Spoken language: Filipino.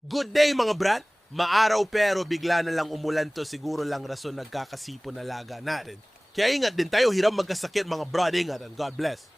Good day mga brad! Maaraw pero bigla na lang umulan to, siguro lang rason nagkakasipon na laga natin. Kaya ingat din tayo, hiram magkasakit mga brad, ingat and God bless.